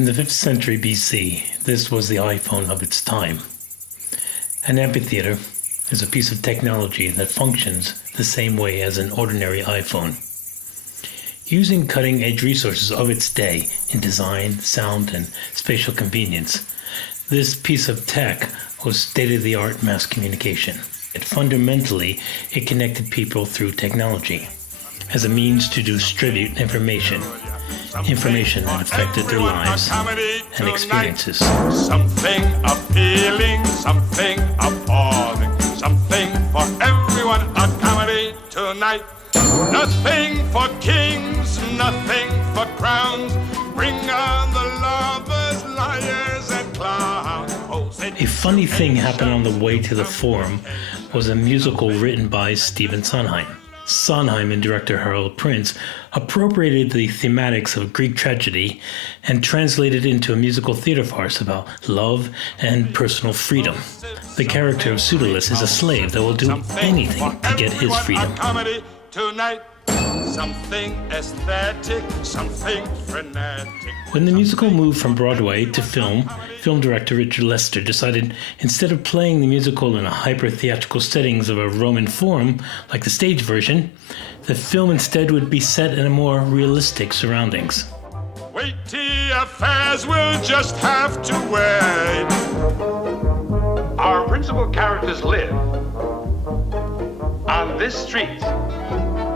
In the 5th century BC, this was the iPhone of its time. An amphitheater is a piece of technology that functions the same way as an ordinary iPhone. Using cutting-edge resources of its day in design, sound, and spatial convenience, this piece of tech was state-of-the-art mass communication. Fundamentally, it connected people through technology as a means to distribute information that affected their lives and experiences. Something appealing, something appalling, something for everyone, a comedy tonight. Nothing for kings, nothing for crowns. Bring on the lovers, liars, and clowns. A funny thing happened on the way to the forum was a musical written by Stephen Sondheim. Sondheim and director Harold Prince appropriated the thematics of Greek tragedy and translated it into a musical theater farce about love and personal freedom. The character of Pseudolus is a slave that will do anything to get his freedom. Tonight, something aesthetic, something frenetic. When the musical moved from Broadway to film director Richard Lester decided instead of playing the musical in a hyper-theatrical settings of a Roman forum, like the stage version, the film instead would be set in a more realistic surroundings. Weighty affairs will just have to wait. Our principal characters live on this street,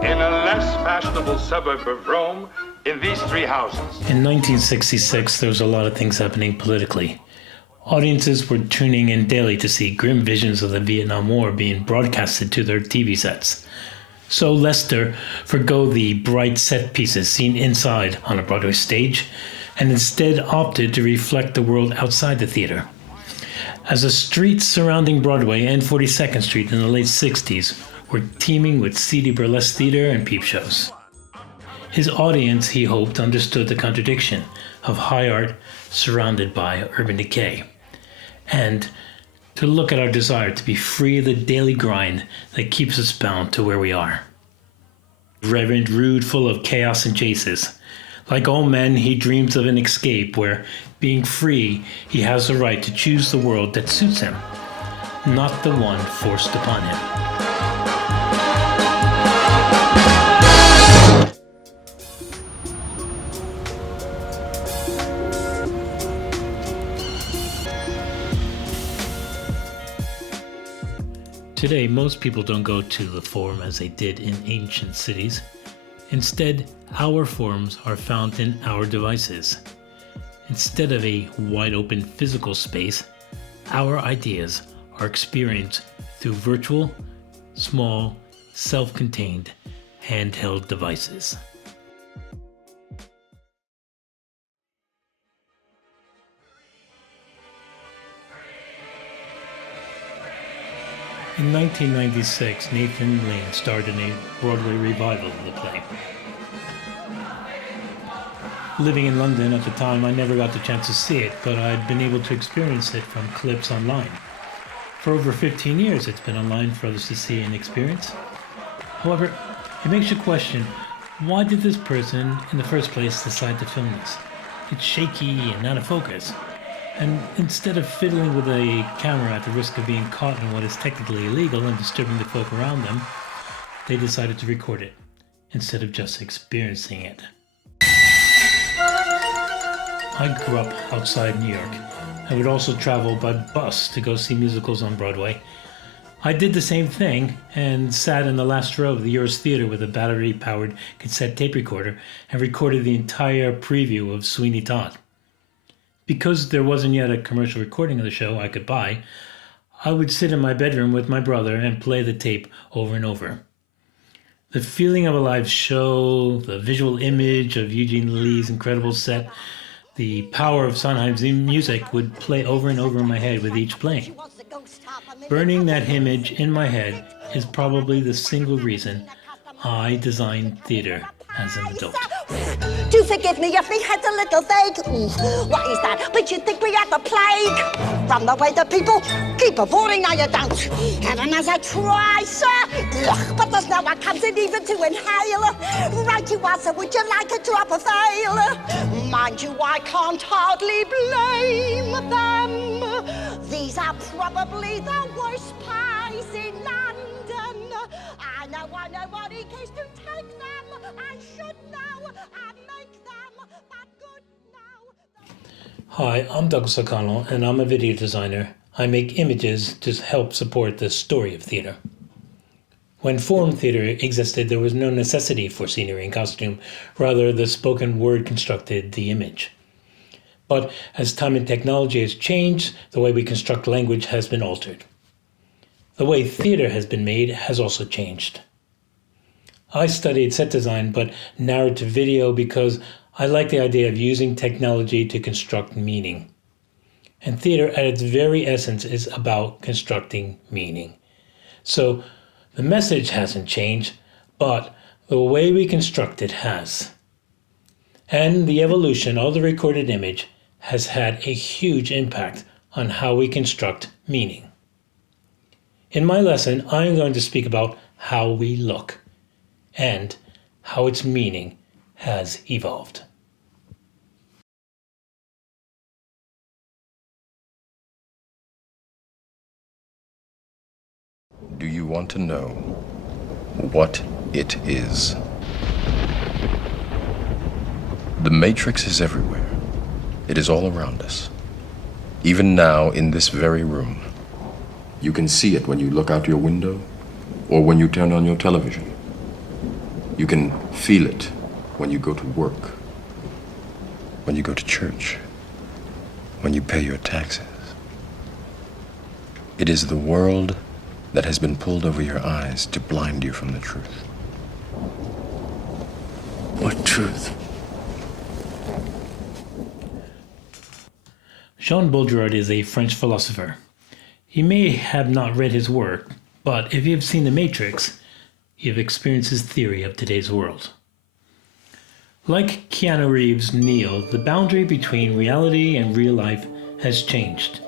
in a less fashionable suburb of Rome, in these three houses. In 1966, there was a lot of things happening politically. Audiences were tuning in daily to see grim visions of the Vietnam War being broadcasted to their TV sets. So Lester forgo the bright set pieces seen inside on a Broadway stage, and instead opted to reflect the world outside the theater. As the streets surrounding Broadway and 42nd Street in the late 60s were teeming with seedy burlesque theater and peep shows. His audience, he hoped, understood the contradiction of high art surrounded by urban decay, and to look at our desire to be free of the daily grind that keeps us bound to where we are. Reverend, rude, full of chaos and chases. Like all men, he dreams of an escape where, being free, he has the right to choose the world that suits him, not the one forced upon him. Today, most people don't go to the forum as they did in ancient cities. Instead, our forums are found in our devices. Instead of a wide-open physical space, our ideas are experienced through virtual, small, self-contained, handheld devices. In 1996, Nathan Lane starred in a Broadway revival of the play. Living in London at the time, I never got the chance to see it, but I'd been able to experience it from clips online. For over 15 years, it's been online for others to see and experience. However, it makes you question, why did this person in the first place decide to film this? It's shaky and out of focus. And instead of fiddling with a camera at the risk of being caught in what is technically illegal and disturbing the folk around them, they decided to record it, instead of just experiencing it. I grew up outside New York. I would also travel by bus to go see musicals on Broadway. I did the same thing and sat in the last row of the Eros Theater with a battery-powered cassette tape recorder and recorded the entire preview of Sweeney Todd. Because there wasn't yet a commercial recording of the show I could buy, I would sit in my bedroom with my brother and play the tape over and over. The feeling of a live show, the visual image of Eugene Lee's incredible set, the power of Sondheim's music would play over and over in my head with each playing. Burning that image in my head is probably the single reason I designed theater as an adult. Do forgive me if me head's a little vague. What is that? But you think we had the plague? From the way the people keep avoiding, now you don't. Heaven has a try, sir. Ugh, but there's no one comes in even to inhale. Right you are, sir, would you like a drop of ale? Mind you, I can't hardly blame them. These are probably the worst pies in London. I know what it is to take them. I should know and make them, but good now. Hi, I'm Douglas O'Connell, and I'm a video designer. I make images to help support the story of theater. When forum theater existed, there was no necessity for scenery and costume. Rather, the spoken word constructed the image. But as time and technology has changed, the way we construct language has been altered. The way theater has been made has also changed. I studied set design, but narrative video because I like the idea of using technology to construct meaning. And theater at its very essence is about constructing meaning. So the message hasn't changed, but the way we construct it has. And the evolution of the recorded image has had a huge impact on how we construct meaning. In my lesson, I'm going to speak about how we look and how its meaning has evolved. Do you want to know what it is? The Matrix is everywhere. It is all around us. Even now, in this very room. You can see it when you look out your window or when you turn on your television. You can feel it when you go to work, when you go to church, when you pay your taxes. It is the world that has been pulled over your eyes to blind you from the truth. What truth? Jean Baudrillard is a French philosopher. You may have not read his work, but if you have seen The Matrix, you have experienced his theory of today's world. Like Keanu Reeves' Neo, the boundary between reality and real life has changed.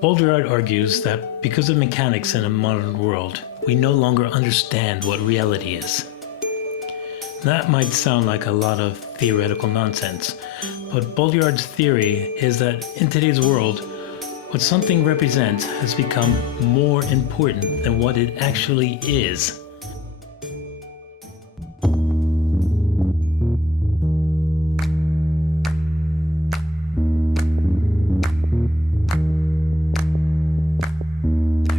Baudrillard argues that because of mechanics in a modern world, we no longer understand what reality is. That might sound like a lot of theoretical nonsense, but Baudrillard's theory is that in today's world, what something represents has become more important than what it actually is.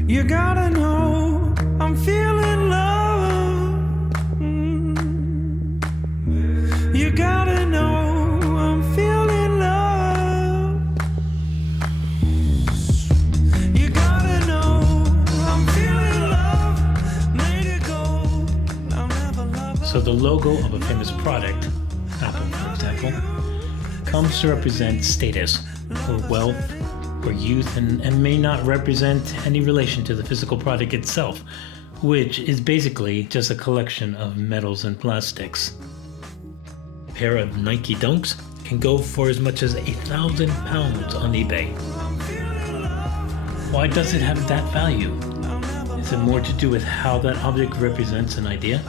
You gotta know I'm feeling love. You gotta know I'm feeling love. You gotta know I'm feeling love. Made it go. I'll never love. So the logo of a famous product, Apple for example, comes to represent status or wealth or youth and may not represent any relation to the physical product itself, which is basically just a collection of metals and plastics. A pair of Nike Dunks can go for as much as £1,000 on eBay. Why does it have that value? Is it more to do with how that object represents an idea?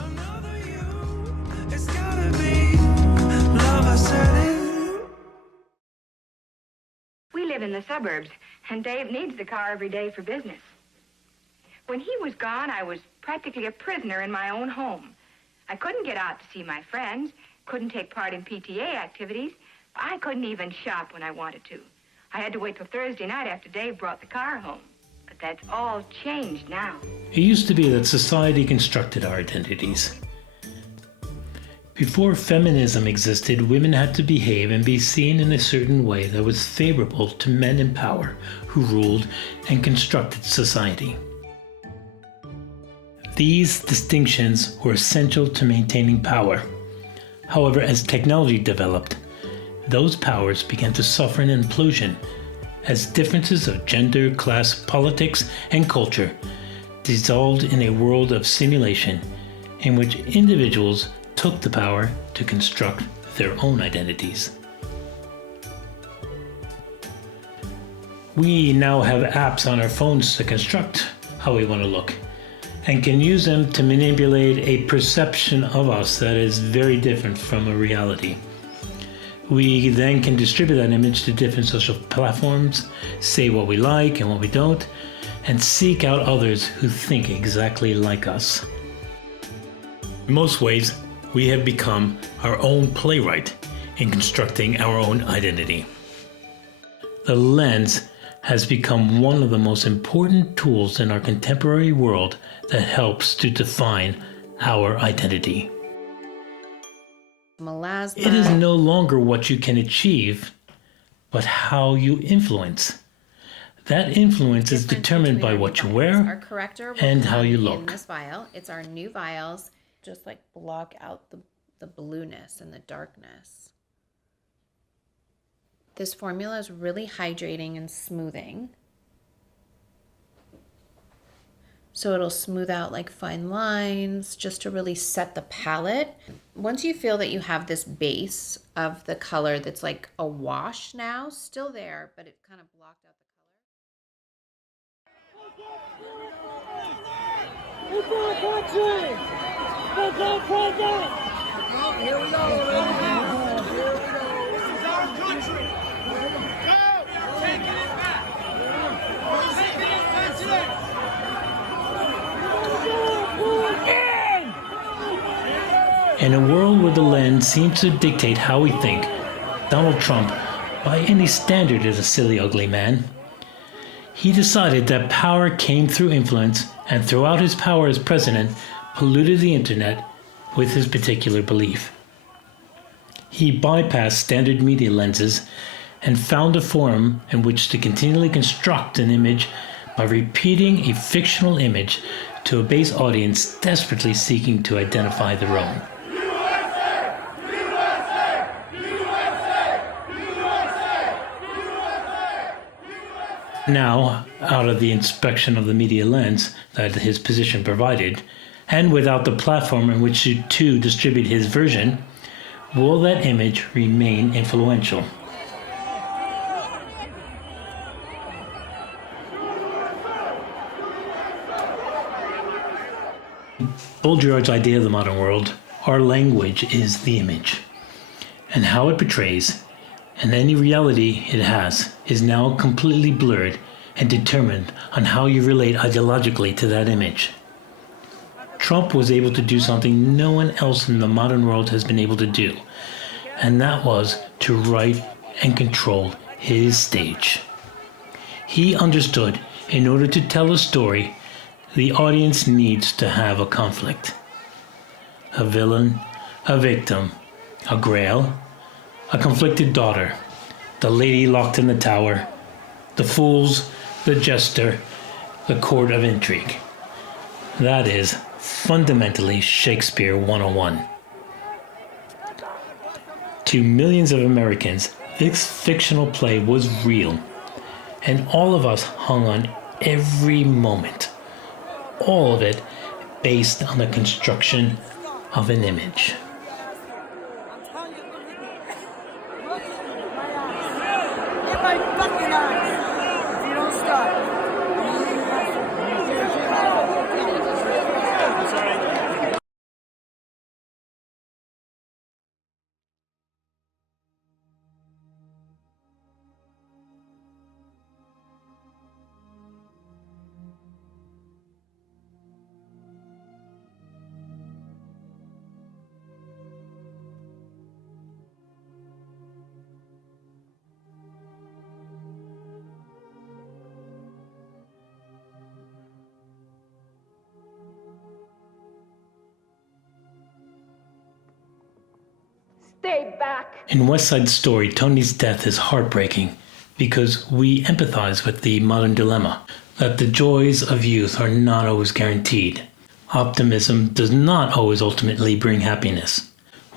It's gotta be love, I said it. We live in the suburbs, and Dave needs the car every day for business. When he was gone, I was practically a prisoner in my own home. I couldn't get out to see my friends, couldn't take part in PTA activities. I couldn't even shop when I wanted to. I had to wait till Thursday night after Dave brought the car home. But that's all changed now. It used to be that society constructed our identities. Before feminism existed, women had to behave and be seen in a certain way that was favorable to men in power who ruled and constructed society. These distinctions were essential to maintaining power. However, as technology developed, those powers began to suffer an implosion as differences of gender, class, politics, and culture dissolved in a world of simulation in which individuals took the power to construct their own identities. We now have apps on our phones to construct how we want to look, and can use them to manipulate a perception of us that is very different from a reality. We then can distribute that image to different social platforms, say what we like and what we don't, and seek out others who think exactly like us. In most ways, we have become our own playwright in constructing our own identity. The lens has become one of the most important tools in our contemporary world that helps to define our identity. Melasma. It is no longer what you can achieve, but how you influence. That influence is Difference determined between by our what new you vials. Our wear corrector will and how come you in look. this vial. It's our new vials. Just like block out the blueness and the darkness. This formula is really hydrating and smoothing. So it'll smooth out like fine lines just to really set the palette. Once you feel that you have this base of the color that's like a wash now, still there, but it kind of blocked out In a world where the lens seems to dictate how we think, Donald Trump, by any standard, is a silly, ugly man. He decided that power came through influence, and throughout his power as president, polluted the internet with his particular belief. He bypassed standard media lenses and found a forum in which to continually construct an image by repeating a fictional image to a base audience desperately seeking to identify their own. Now, out of the inspection of the media lens that his position provided, and without the platform in which to distribute his version, will that image remain influential? Baudrillard's idea of the modern world, our language is the image, and how it portrays, and any reality it has, is now completely blurred and determined on how you relate ideologically to that image. Trump was able to do something no one else in the modern world has been able to do, and that was to write and control his stage. He understood, in order to tell a story, the audience needs to have a conflict. A villain, a victim, a grail, a conflicted daughter, the lady locked in the tower, the fools, the jester, the court of intrigue. That is fundamentally Shakespeare 101. To millions of Americans, this fictional play was real, and all of us hung on every moment, all of it based on the construction of an image. Get my fucking eyes if you don't stop. Stay back. In West Side Story, Tony's death is heartbreaking because we empathize with the modern dilemma that the joys of youth are not always guaranteed. Optimism does not always ultimately bring happiness.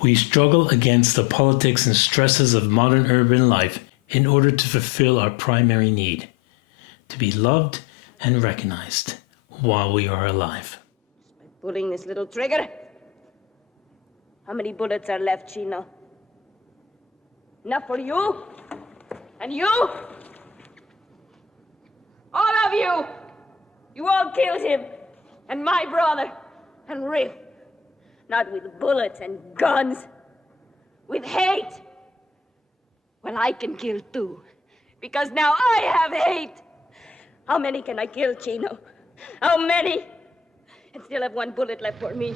We struggle against the politics and stresses of modern urban life in order to fulfill our primary need, to be loved and recognized while we are alive. Pulling this little trigger. How many bullets are left, Chino? Enough for you? And you? All of you! You all killed him. And my brother. And Riff. Not with bullets and guns. With hate. Well, I can kill too. Because now I have hate. How many can I kill, Chino? How many? And still have one bullet left for me.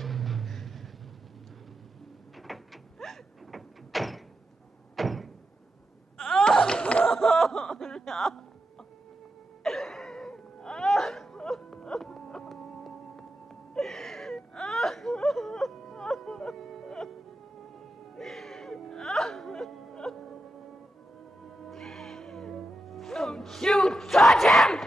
Oh, no. Don't you touch him!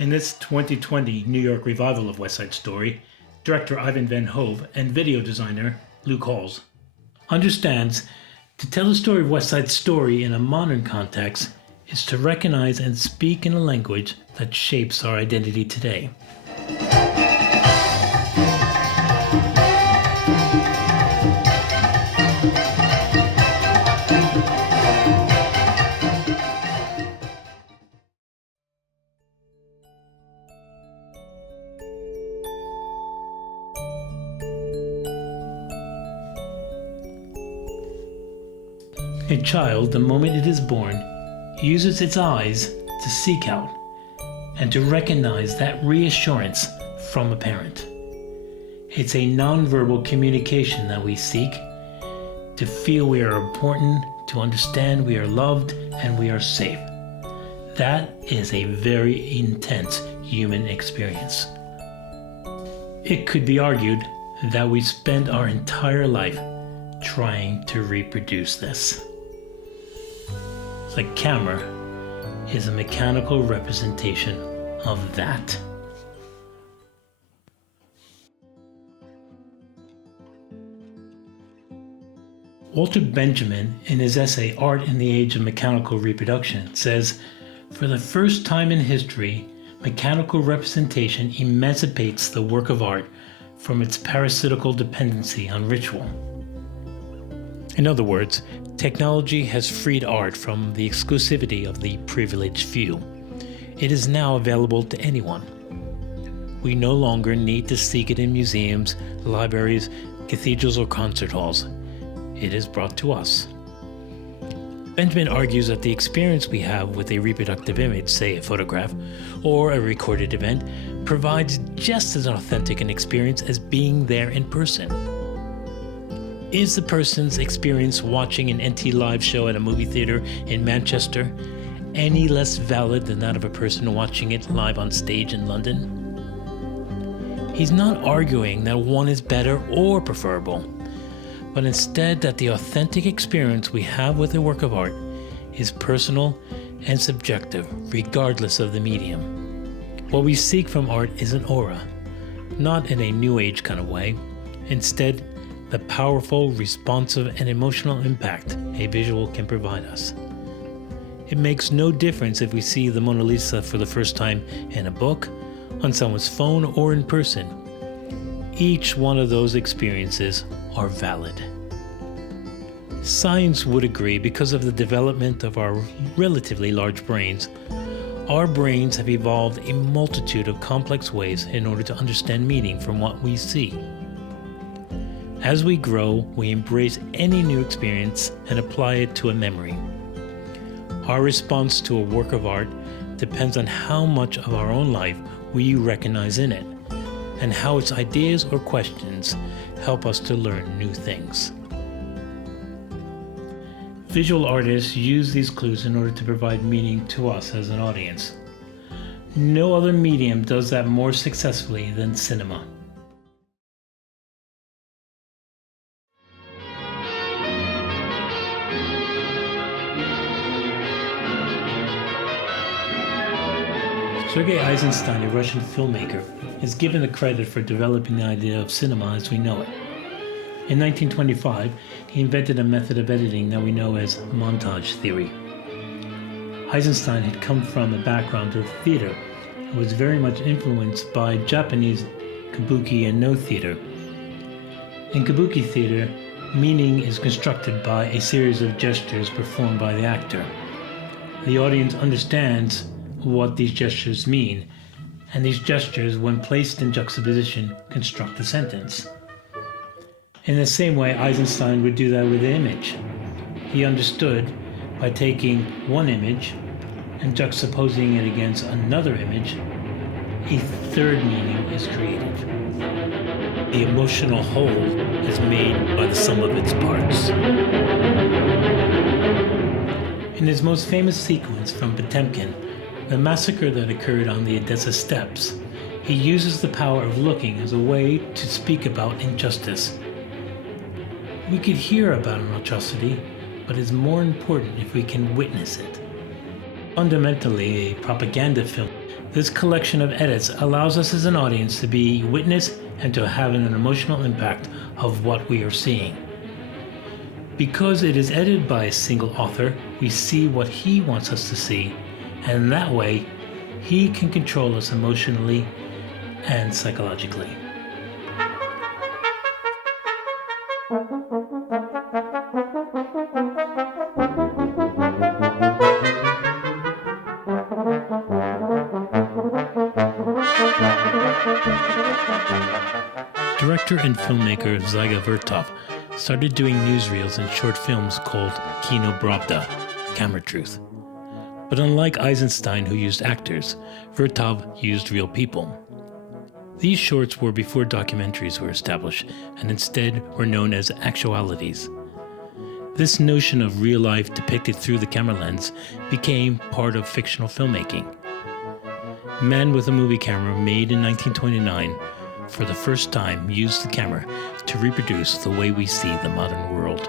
In this 2020 New York revival of West Side Story, director Ivan Van Hove and video designer Luke Halls understands to tell the story of West Side Story in a modern context is to recognize and speak in a language that shapes our identity today. A child, the moment it is born, uses its eyes to seek out and to recognize that reassurance from a parent. It's a nonverbal communication that we seek to feel we are important, to understand we are loved and we are safe. That is a very intense human experience. It could be argued that we spend our entire life trying to reproduce this. The camera is a mechanical representation of that. Walter Benjamin, in his essay Art in the Age of Mechanical Reproduction, says, "For the first time in history, mechanical representation emancipates the work of art from its parasitical dependency on ritual." In other words, technology has freed art from the exclusivity of the privileged few. It is now available to anyone. We no longer need to seek it in museums, libraries, cathedrals, or concert halls. It is brought to us. Benjamin argues that the experience we have with a reproductive image, say a photograph, or a recorded event, provides just as authentic an experience as being there in person. Is the person's experience watching an NT Live show at a movie theater in Manchester any less valid than that of a person watching it live on stage in London? He's not arguing that one is better or preferable, but instead that the authentic experience we have with a work of art is personal and subjective, regardless of the medium. What we seek from art is an aura, not in a new age kind of way. Instead, the powerful, responsive, and emotional impact a visual can provide us. It makes no difference if we see the Mona Lisa for the first time in a book, on someone's phone, or in person. Each one of those experiences are valid. Science would agree because of the development of our relatively large brains, our brains have evolved a multitude of complex ways in order to understand meaning from what we see. As we grow, we embrace any new experience and apply it to a memory. Our response to a work of art depends on how much of our own life we recognize in it, and how its ideas or questions help us to learn new things. Visual artists use these clues in order to provide meaning to us as an audience. No other medium does that more successfully than cinema. Sergei Eisenstein, a Russian filmmaker, is given the credit for developing the idea of cinema as we know it. In 1925, he invented a method of editing that we know as montage theory. Eisenstein had come from a background of theater and was very much influenced by Japanese kabuki and no theater. In kabuki theater, meaning is constructed by a series of gestures performed by the actor. The audience understands what these gestures mean, and these gestures, when placed in juxtaposition, construct a sentence. In the same way, Eisenstein would do that with an image. He understood by taking one image and juxtaposing it against another image, a third meaning is created. The emotional whole is made by the sum of its parts. In his most famous sequence from Potemkin, the massacre that occurred on the Odessa steppes, he uses the power of looking as a way to speak about injustice. We could hear about an atrocity, but it's more important if we can witness it. Fundamentally a propaganda film, this collection of edits allows us as an audience to be witness and to have an emotional impact of what we are seeing. Because it is edited by a single author, we see what he wants us to see, and in that way, he can control us emotionally and psychologically. Director and filmmaker Zyga Vertov started doing newsreels and short films called Kino Pravda, Camera Truth. But unlike Eisenstein, who used actors, Vertov used real people. These shorts were before documentaries were established, and instead were known as actualities. This notion of real life depicted through the camera lens became part of fictional filmmaking. Man with a Movie Camera, made in 1929, for the first time used the camera to reproduce the way we see the modern world.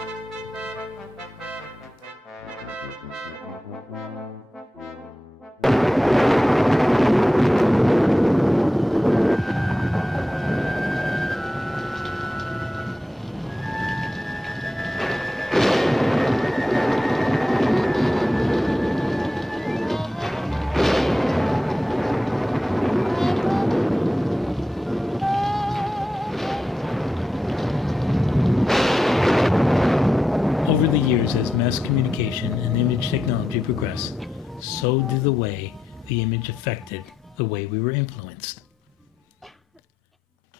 As mass communication and image technology progressed, so did the way the image affected the way we were influenced.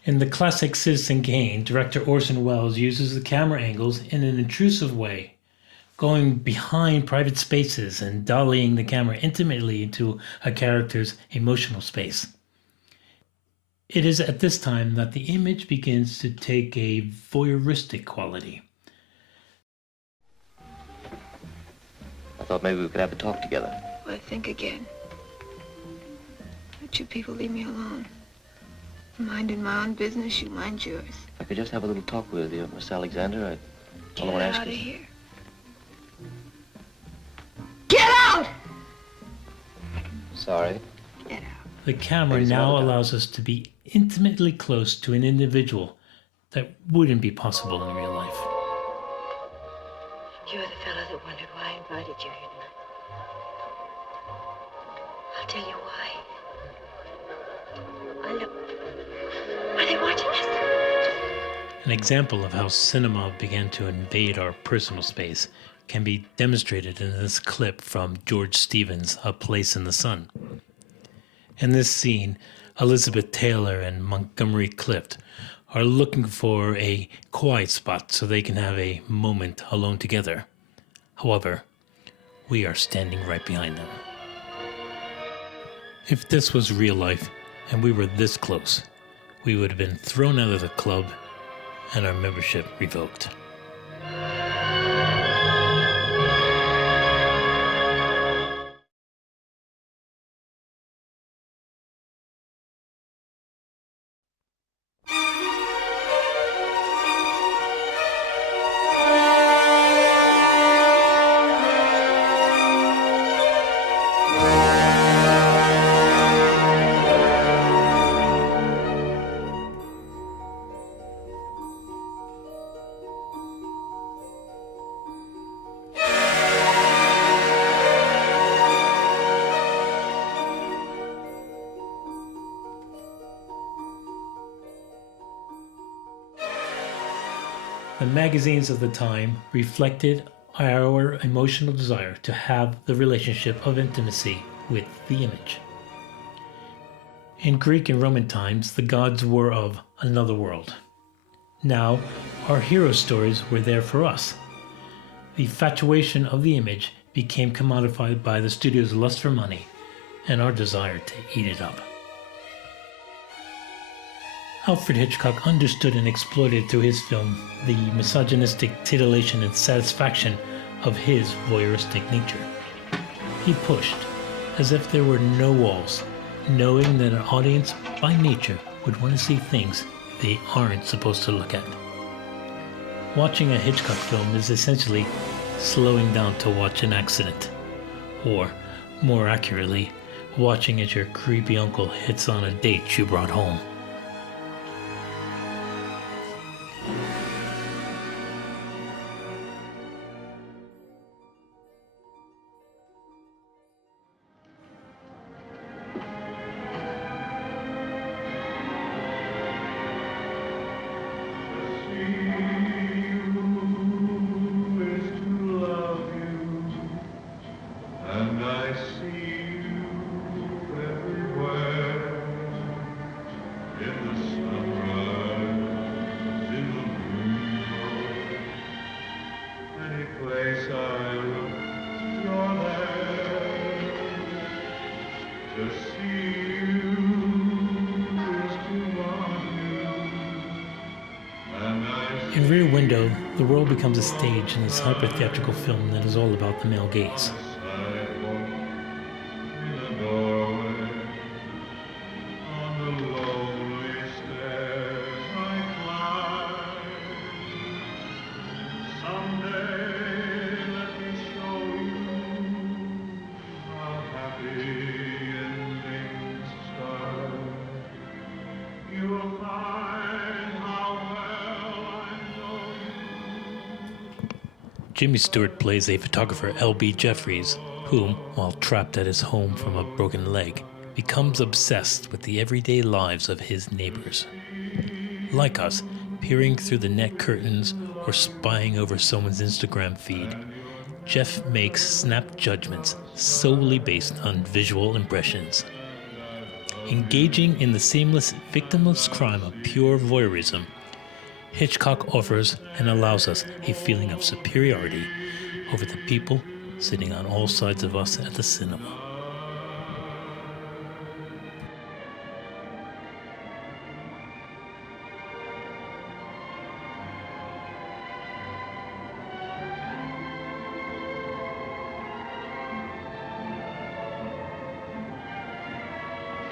In the classic Citizen Kane, director Orson Welles uses the camera angles in an intrusive way, going behind private spaces and dollying the camera intimately into a character's emotional space. It is at this time that the image begins to take a voyeuristic quality. I thought maybe we could have a talk together. Well, think again. Let you people leave me alone. I'm minding my own business, you mind yours. If I could just have a little talk with you, Miss Alexander. All I want to ask Get out you. of here. Get out! Sorry. Get out. The camera Maybe some now other time. allows us to be intimately close to an individual that wouldn't be possible in real life. You're the fellow that wondered why I invited you here tonight. I'll tell you why. Are they watching us? An example of how cinema began to invade our personal space can be demonstrated in this clip from George Stevens' A Place in the Sun. In this scene, Elizabeth Taylor and Montgomery Clift are looking for a quiet spot so they can have a moment alone together. However, we are standing right behind them. If this was real life and we were this close, we would have been thrown out of the club and our membership revoked. The magazines of the time reflected our emotional desire to have the relationship of intimacy with the image. In Greek and Roman times, the gods were of another world. Now, our hero stories were there for us. The infatuation of the image became commodified by the studio's lust for money and our desire to eat it up. Alfred Hitchcock understood and exploited through his film the misogynistic titillation and satisfaction of his voyeuristic nature. He pushed, as if there were no walls, knowing that an audience by nature would want to see things they aren't supposed to look at. Watching a Hitchcock film is essentially slowing down to watch an accident, or, more accurately, watching as your creepy uncle hits on a date you brought home. And I see you everywhere, in the sunrise, in the moonlight, any place I look, you're there. To see you is to love you, and I In Rear Window, the world becomes a stage in this hyper-theatrical film that is all about the male gaze. Jimmy Stewart plays a photographer, L.B. Jeffries, whom, while trapped at his home from a broken leg, becomes obsessed with the everyday lives of his neighbors. Like us, peering through the net curtains or spying over someone's Instagram feed, Jeff makes snap judgments solely based on visual impressions. Engaging in the seamless, victimless crime of pure voyeurism, Hitchcock offers and allows us a feeling of superiority over the people sitting on all sides of us at the cinema.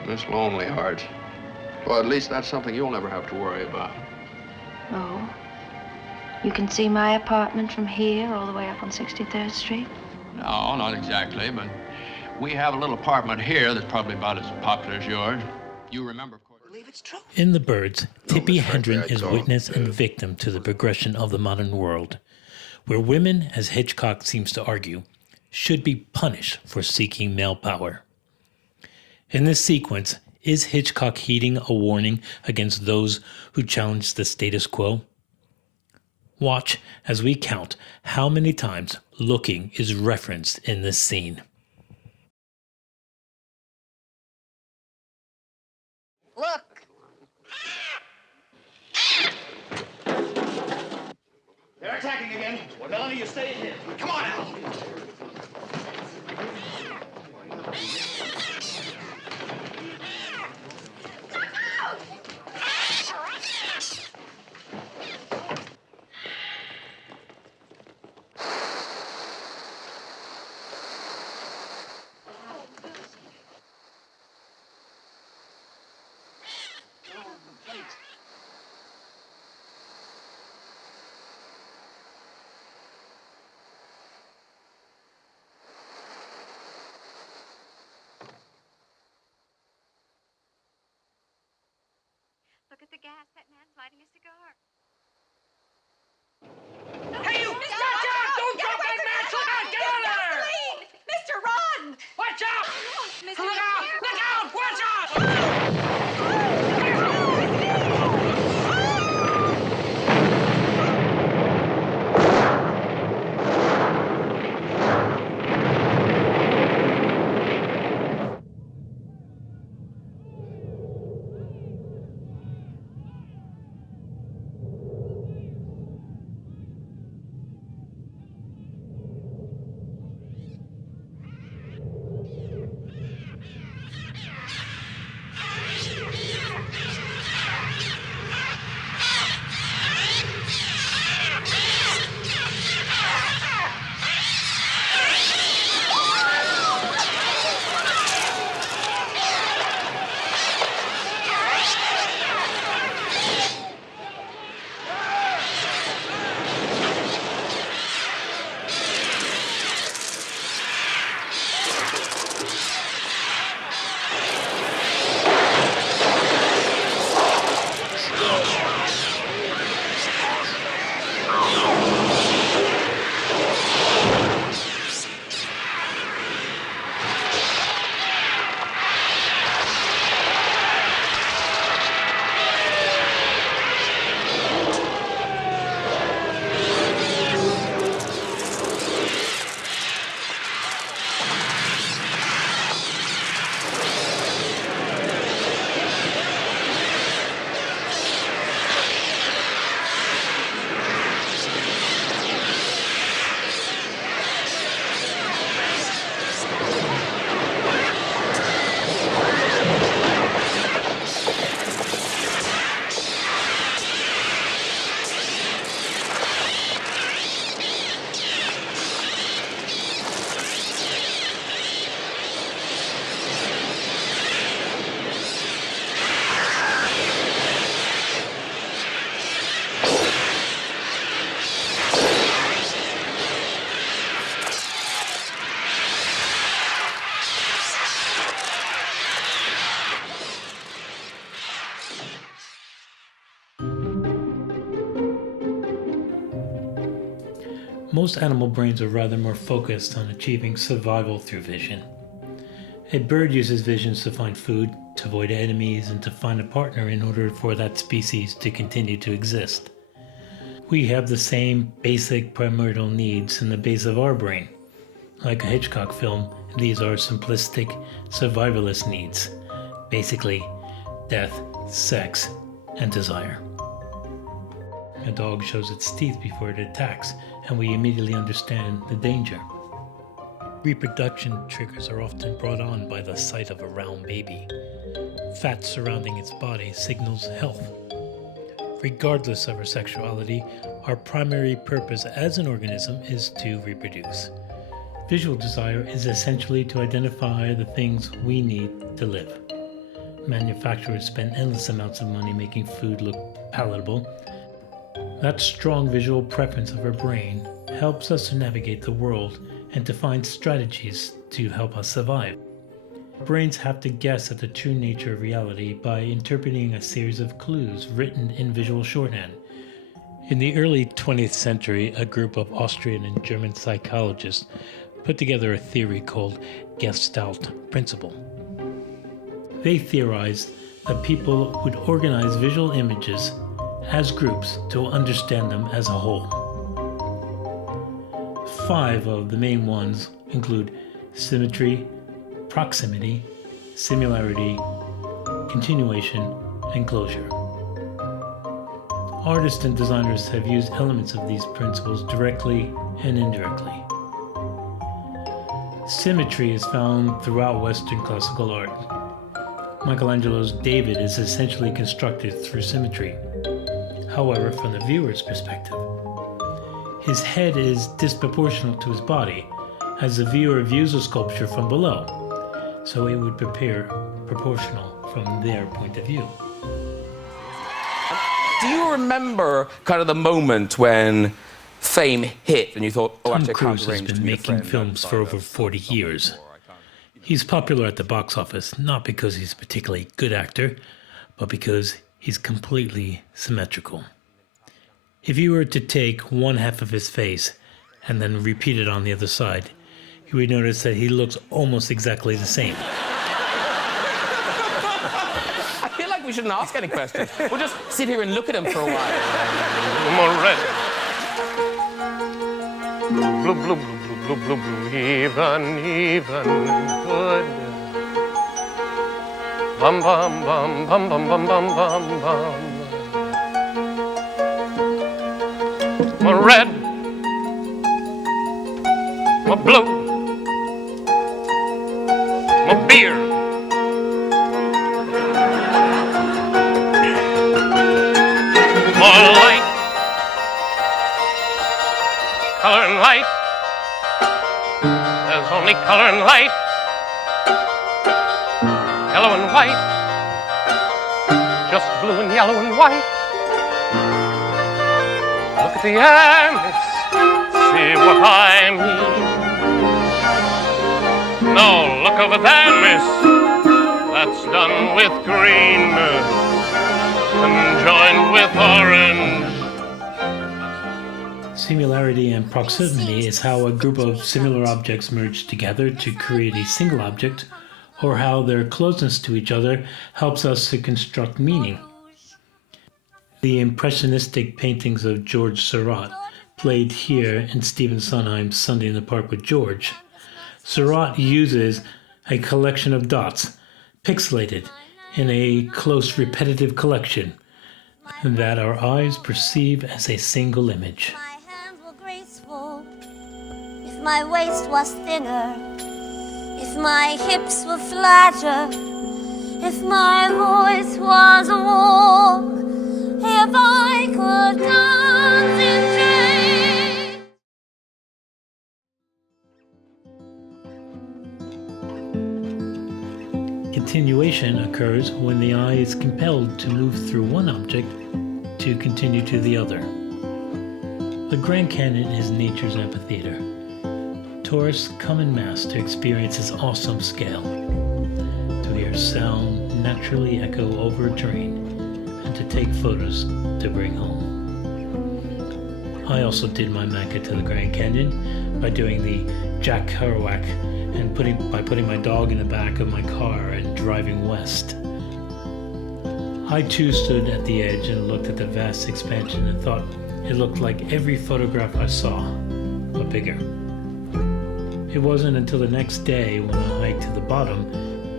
Miss Lonely Hearts. Well, at least that's something you'll never have to worry about. Oh. You can see my apartment from here all the way up on 63rd Street? No, not exactly, but we have a little apartment here that's probably about as popular as yours. You remember, of course. In The Birds, Tippi Miss Franklin, Hedren is I witness don't, and victim to the progression of the modern world, where women, as Hitchcock seems to argue, should be punished for seeking male power. In this sequence, is Hitchcock heeding a warning against those who challenge the status quo? Watch as we count how many times looking is referenced in this scene. Look. They're attacking again. Well, Melanie, you stay in here. Come on out. most animal brains are rather more focused on achieving survival through vision. A bird uses visions to find food, to avoid enemies, and to find a partner in order for that species to continue to exist. We have the same basic primordial needs in the base of our brain. Like a Hitchcock film, these are simplistic, survivalist needs. Basically, death, sex, and desire. A dog shows its teeth before it attacks, and we immediately understand the danger. Reproduction triggers are often brought on by the sight of a round baby. Fat surrounding its body signals health. Regardless of our sexuality, our primary purpose as an organism is to reproduce. Visual desire is essentially to identify the things we need to live. Manufacturers spend endless amounts of money making food look palatable. That strong visual preference of our brain helps us to navigate the world and to find strategies to help us survive. Brains have to guess at the true nature of reality by interpreting a series of clues written in visual shorthand. In the early 20th century, a group of Austrian and German psychologists put together a theory called Gestalt principle. They theorized that people would organize visual images as groups to understand them as a whole. 5 of the main ones include symmetry, proximity, similarity, continuation, and closure. Artists and designers have used elements of these principles directly and indirectly. Symmetry is found throughout Western classical art. Michelangelo's David is essentially constructed through symmetry. However, from the viewer's perspective, his head is disproportional to his body, as the viewer views a sculpture from below, so it would appear proportional from their point of view. Do you remember kind of the moment when fame hit and you thought, oh, Tom actually, I can't Cruise has arrange to been be a making friend films for over 40 years. He's popular at the box office, not because he's a particularly good actor, but because he's completely symmetrical. If you were to take one half of his face and then repeat it on the other side, you would notice that he looks almost exactly the same. I feel like we shouldn't ask any questions. We'll just sit here and look at him for a while. More red. Blue, blue, blue, blue, blue, blue, blue, even, good. Bum, bum, bum, bum, bum, bum, bum, bum, bum. More red. More blue. More beer. More light. Color and light. There's only color and light. Yellow and white. Just blue and yellow and white. Look at the air, miss. See what I mean. No, look over there, miss. That's done with green and joined with orange. Similarity and proximity is how a group of similar objects merge together to create a single object, or how their closeness to each other helps us to construct meaning. The impressionistic paintings of George Seurat, played here in Stephen Sondheim's Sunday in the Park with George. Seurat uses a collection of dots, pixelated, in a close repetitive collection, that our eyes perceive as a single image. If my waist was thinner, if my hips were flatter, if my voice was warm, if I could dance in dreams. Continuation occurs when the eye is compelled to move through one object to continue to the other. The Grand Canyon is nature's amphitheater. Tourists come en masse to experience its awesome scale, to hear sound naturally echo over terrain, and to take photos to bring home. I also did my Mecca to the Grand Canyon by doing the Jack Kerouac and putting my dog in the back of my car and driving west. I too stood at the edge and looked at the vast expansion and thought it looked like every photograph I saw, but bigger. It wasn't until the next day when I hiked to the bottom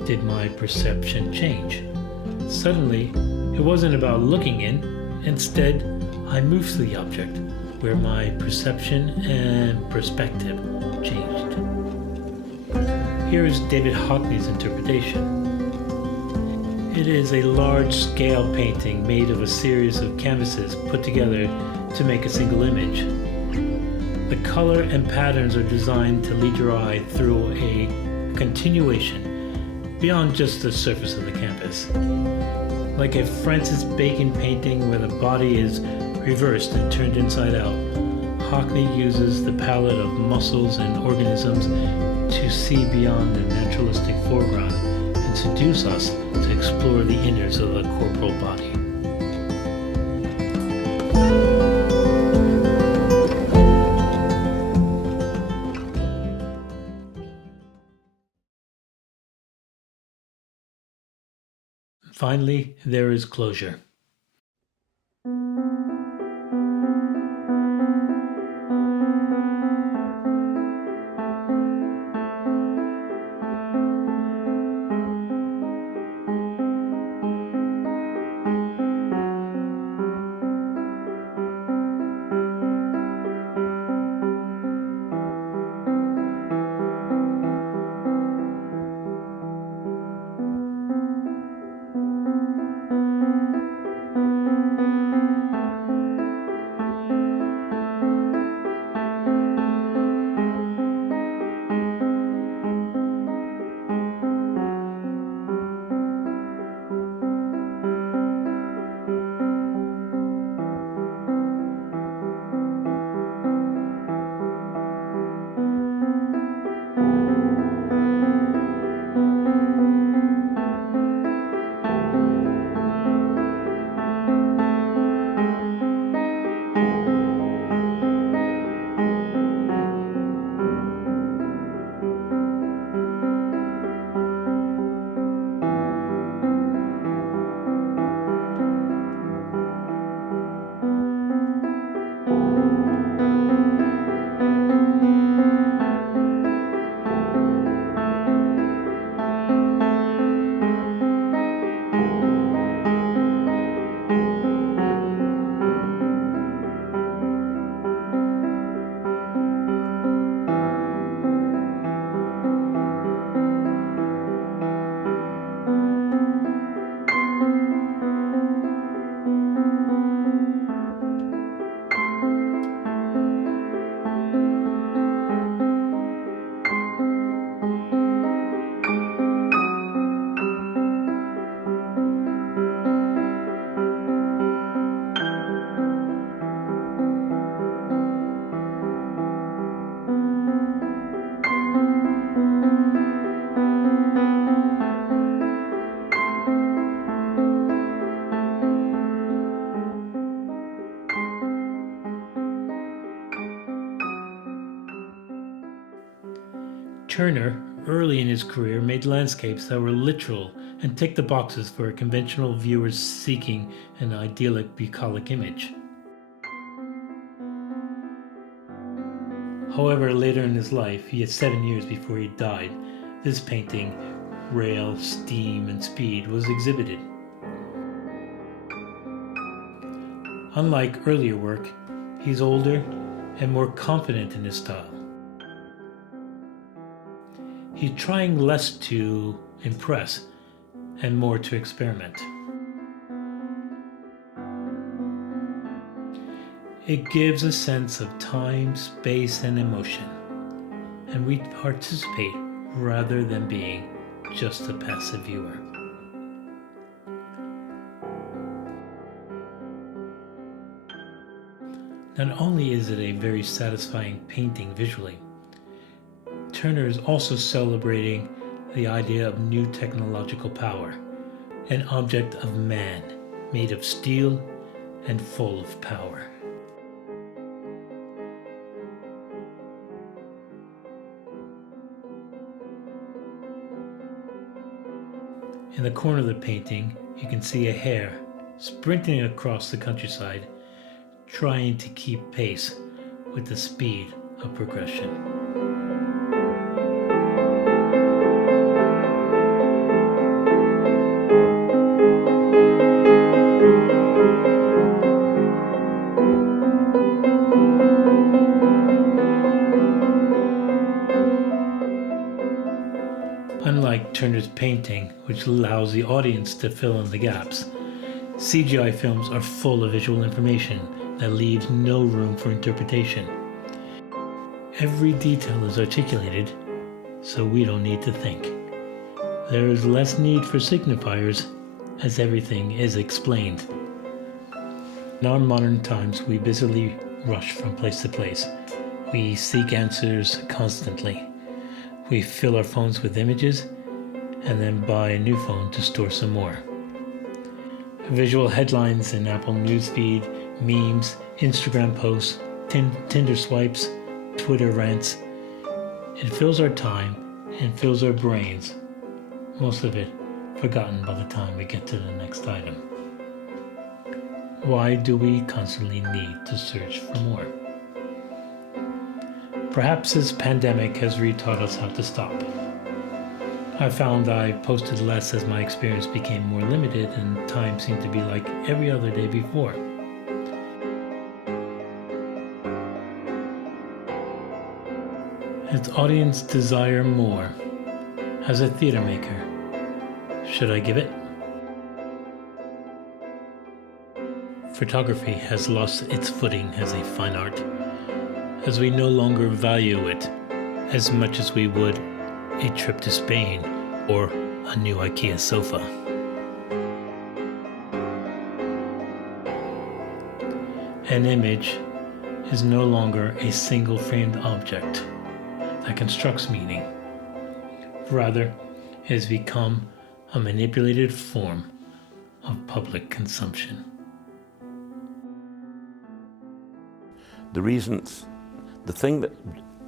did my perception change. Suddenly, it wasn't about looking in. Instead, I moved to the object, where my perception and perspective changed. Here is David Hockney's interpretation. It is a large-scale painting made of a series of canvases put together to make a single image. The color and patterns are designed to lead your eye through a continuation beyond just the surface of the canvas. Like a Francis Bacon painting where the body is reversed and turned inside out, Hockney uses the palette of muscles and organisms to see beyond the naturalistic foreground and seduce us to explore the inners of the corporal body. Finally, there is closure. Turner, early in his career, made landscapes that were literal and ticked the boxes for conventional viewers seeking an idyllic, bucolic image. However, later in his life, yet 7 years before he died, this painting, Rail, Steam, and Speed, was exhibited. Unlike earlier work, he's older and more confident in his style. He's trying less to impress and more to experiment. It gives a sense of time, space, and emotion, and we participate rather than being just a passive viewer. Not only is it a very satisfying painting visually, Turner is also celebrating the idea of new technological power, an object of man, made of steel and full of power. In the corner of the painting, you can see a hare sprinting across the countryside, trying to keep pace with the speed of progression. Unlike Turner's painting, which allows the audience to fill in the gaps, CGI films are full of visual information that leaves no room for interpretation. Every detail is articulated, so we don't need to think. There is less need for signifiers, as everything is explained. In our modern times, we busily rush from place to place. We seek answers constantly. We fill our phones with images and then buy a new phone to store some more. Visual headlines in Apple Newsfeed, memes, Instagram posts, Tinder swipes, Twitter rants. It fills our time and fills our brains, most of it forgotten by the time we get to the next item. Why do we constantly need to search for more? Perhaps this pandemic has retaught us how to stop. I found I posted less as my experience became more limited and time seemed to be like every other day before. Its audience desire more. As a theater maker, should I give it? Photography has lost its footing as a fine art, as we no longer value it as much as we would a trip to Spain or a new IKEA sofa. An image is no longer a single framed object that constructs meaning. Rather, it has become a manipulated form of public consumption. The thing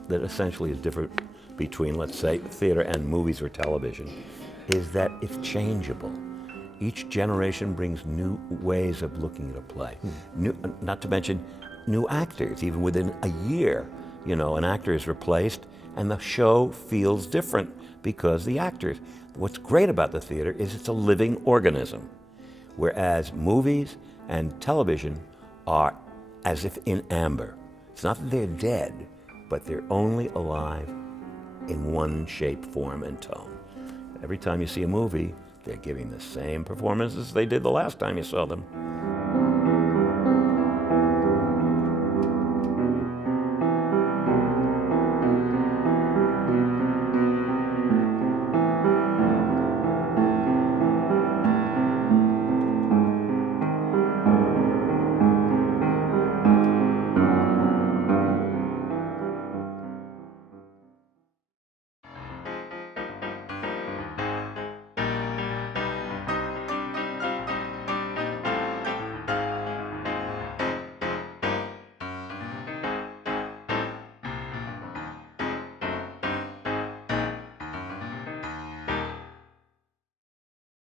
that essentially is different between, let's say, theater and movies or television is that it's changeable. Each generation brings new ways of looking at a play. Not to mention new actors. Even within a year, an actor is replaced and the show feels different because the actors. What's great about the theater is it's a living organism, whereas movies and television are as if in amber. It's not that they're dead, but they're only alive in one shape, form, and tone. Every time you see a movie, they're giving the same performances they did the last time you saw them.